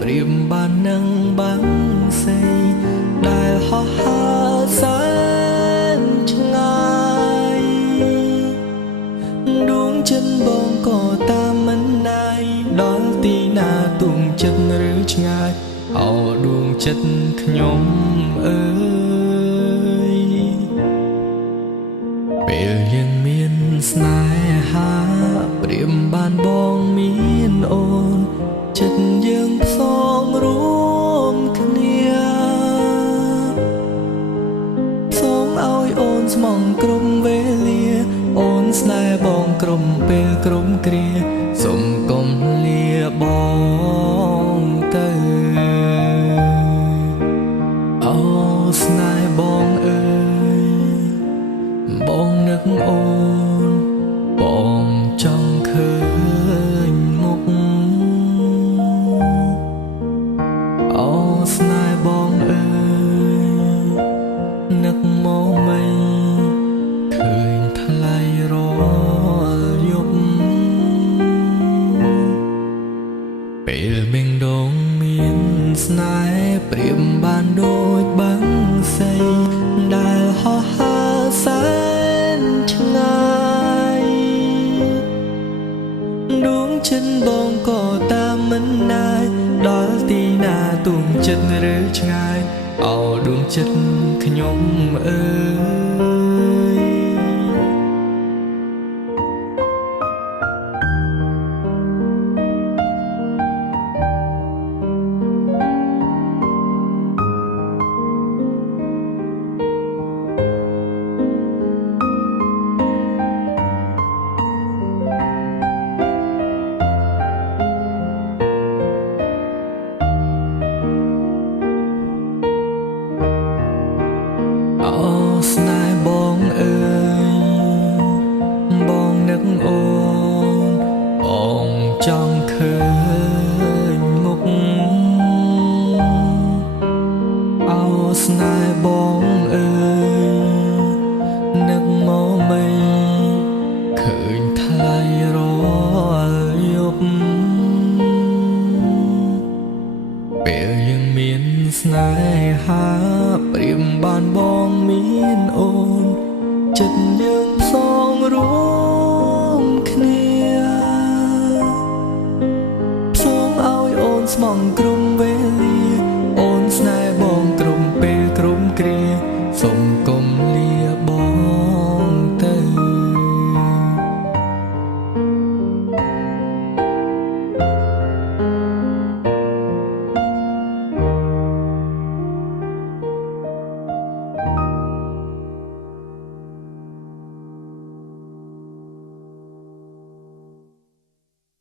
ព្រៀមបាននឹងបាំងសីដែលហោះហើរសែនឆ្ងាយដួងចិត្តបងក៏តាមមិនណាយដល់ទីណាទុំចិត្តឬឆ្ងាយអោដួងចិត្តខ្ញុំអើយពេលយើងមានស្នេហាព្រៀមបានបងមានអូនចិត្តយើងផ្សងរួមគ្នាសូមឲ្យអូនស្មងក្រុមវេលាអូនស្នេហ៍បងក្រុមពេលក្រុមគ្រាសូមកុំលាបងទៅអូស្នេហ៍បងអើយបងនឹកអូនបងចង់ឃើញមុខអូស្នេហ៍បងអើយនឹកមកមិនឃើញថ្លៃរាល់យប់ពេលបេងដូងមានស្នេហ៍ព្រៀមបានដូចបាំងសីដែលហោះហើរសែនឆ្ងាយដួងចិត្តបងក៏តាមមិនណាយដល់ទីណាទុំចិត្តឬឆ្ងាយអោដួងចិត្តខ្ញុំអើយអូស្នេហ៍បងអើយបងនឹកអូនបងចង់ឃើញមុខអូស្នេហ៍បងអើយនឹកមកមិនឃើញថ្លៃរាល់យប់ពេលយើងមានស្នេហាព្រៀមបានបងមានអូនចិត្តយើងផ្សងរួមគ្នាផ្សងឲ្យអូនស្មងក្រ